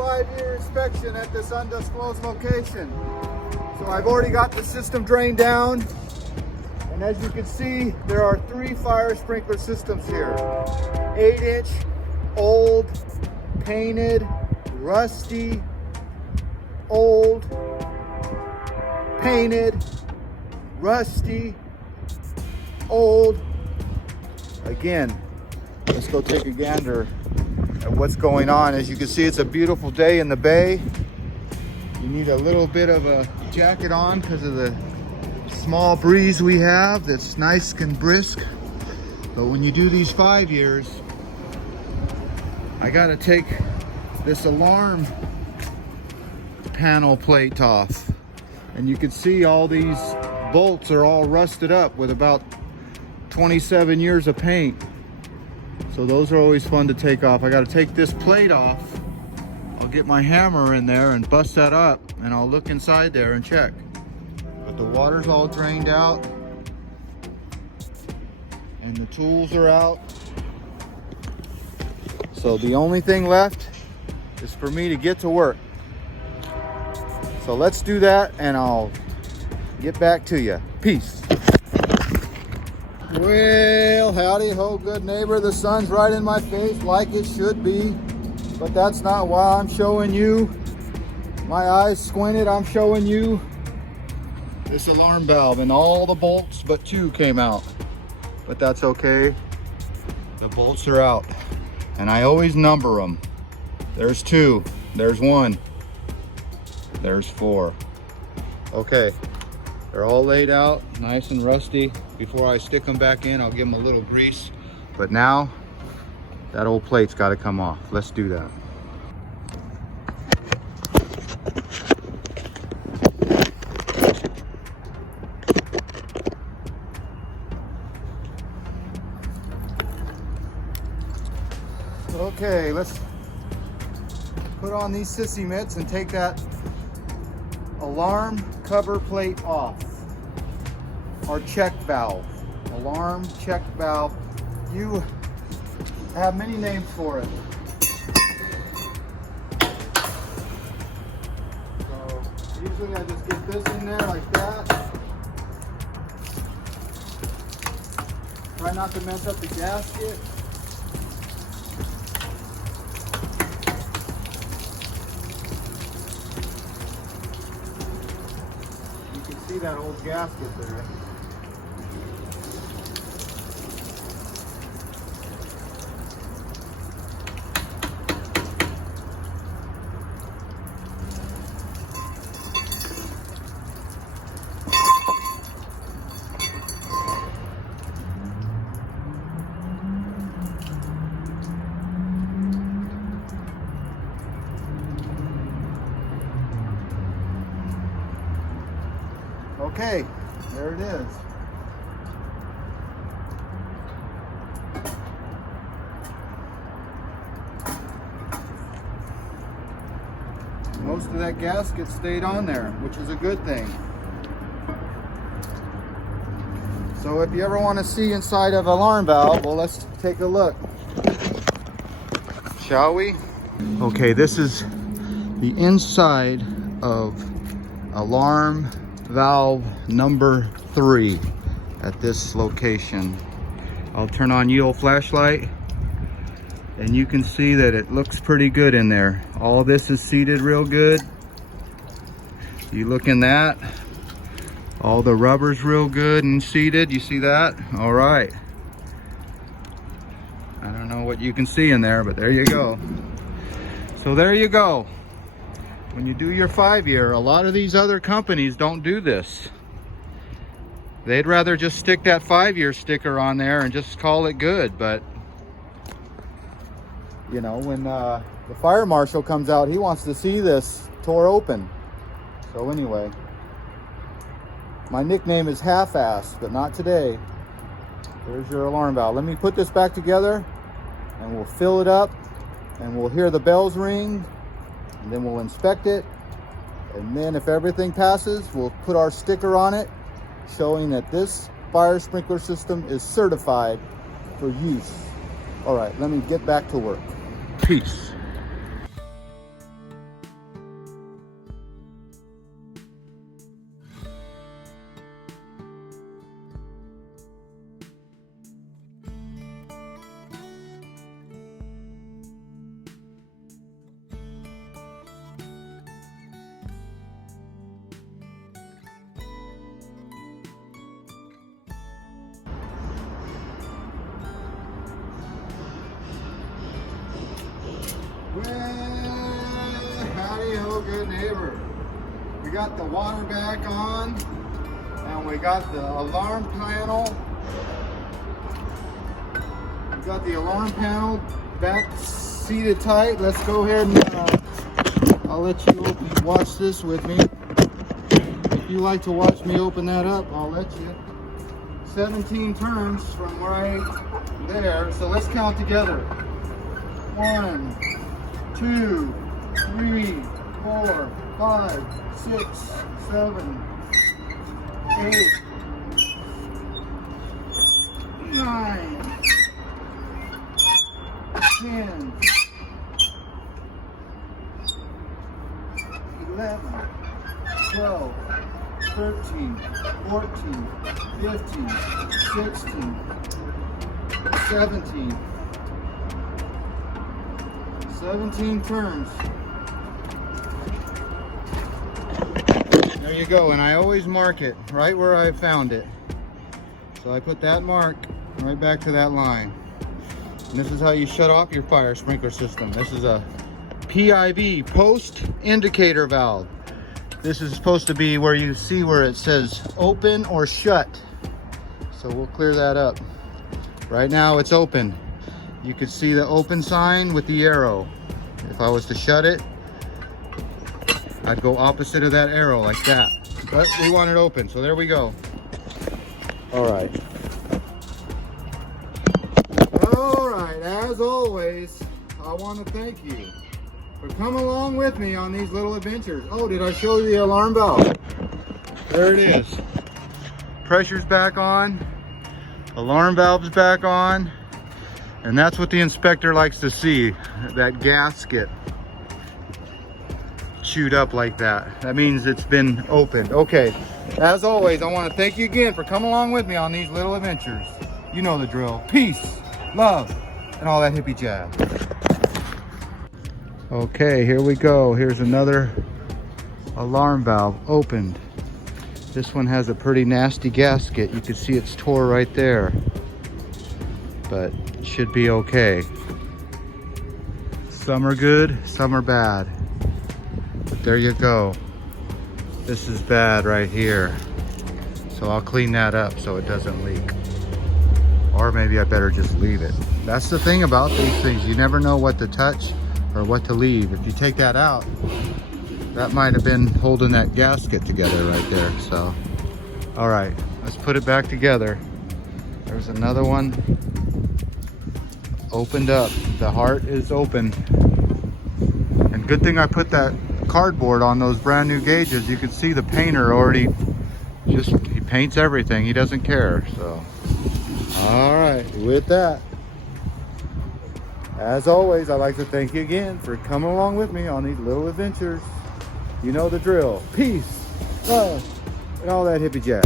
5-year inspection at this undisclosed location. So I've already got the system drained down. And as you can see, there are 3 fire sprinkler systems here. 8-inch, old, painted, rusty, old, painted, rusty, old. Again, let's go take a gander at what's going on. As you can see, it's a beautiful day in the bay. You need a little bit of a jacket on because of the small breeze we have that's nice and brisk. But when you do these 5 years, I gotta take this alarm panel plate off. And you can see all these bolts are all rusted up with about 27 years of paint. So those are always fun to take off. I gotta take this plate off. I'll get my hammer in there and bust that up, and I'll look inside there and check. But the water's all drained out and the tools are out. So the only thing left is for me to get to work. So let's do that and I'll get back to you. Peace. Well, howdy ho, good neighbor. The sun's right in my face like it should be, but that's not why I'm showing you. My eyes squinted, I'm showing you this alarm valve, and all the bolts but 2 came out. But that's okay. The bolts are out. And I always number them. There's 2, there's 1, there's 4. Okay, they're all laid out, nice and rusty. Before I stick them back in, I'll give them a little grease. But now, that old plate's gotta come off. Let's do that. Okay, let's put on these sissy mitts and take that alarm cover plate off. Our check valve. Alarm check valve. You have many names for it. So usually I just get this in there like that. Try not to mess up the gasket. See that old gasket there. Okay, there it is. Most of that gasket stayed on there, which is a good thing. So if you ever want to see inside of an alarm valve, well, let's take a look. Shall we? Okay, this is the inside of alarm valve number 3 at this location. I'll turn on your flashlight and you can see that it looks pretty good in there. All this is seated real good. You look in that, all the rubber's real good and seated. You see that? All right. I don't know what you can see in there, but there you go. So there you go. When you do your 5-year, a lot of these other companies don't do this. They'd rather just stick that 5-year sticker on there and just call it good. But you know, when the fire marshal comes out, he wants to see this tore open. So anyway, my nickname is Half-Ass, but not today. There's your alarm valve. Let me put this back together and we'll fill it up and we'll hear the bells ring. And then we'll inspect it, and then if everything passes, we'll put our sticker on it showing that this fire sprinkler system is certified for use. All right, let me get back to work. Peace. good neighbor. We got the water back on, and we got the alarm panel. We got the alarm panel back seated tight. Let's go ahead and I'll let you watch this with me. If you like to watch me open that up, I'll let you. 17 turns from right there. So let's count together. 1, 2, 3, 4, 5, 6, 7, 8, 9, 10, 11, 12, 13, 14, 15, 16, 17. 17 turns. There you go, and I always mark it right where I found it. So I put that mark right back to that line. And this is how you shut off your fire sprinkler system. This is a PIV, post indicator valve. This is supposed to be where you see where it says open or shut. So we'll clear that up. Right now it's open. You could see the open sign with the arrow. If I was to shut it, I'd go opposite of that arrow like that. But we want it open, so there we go. All right. All right, as always, I want to thank you for coming along with me on these little adventures. Oh, did I show you the alarm valve? There it is. Pressure's back on. Alarm valve's back on. And that's what the inspector likes to see, that gasket chewed up like that. That means it's been opened. Okay, as always, I want to thank you again for coming along with me on these little adventures. You know the drill. Peace, love, and all that hippie jazz. Okay, here we go. Here's another alarm valve opened. This one has a pretty nasty gasket. You can see it's tore right there, but it should be okay. Some are good, some are bad. But there you go. This is bad right here. So I'll clean that up so it doesn't leak. Or maybe I better just leave it. That's the thing about these things. You never know what to touch or what to leave. If you take that out, that might have been holding that gasket together right there. So, all right, let's put it back together. There's another one opened up. The heart is open. And good thing I put that cardboard on those brand new gauges. You can see the painter already he paints everything. He doesn't care. So, all right, with that, as always, I'd like to thank you again for coming along with me on these little adventures. You know the drill. Peace, love, and all that hippie jazz.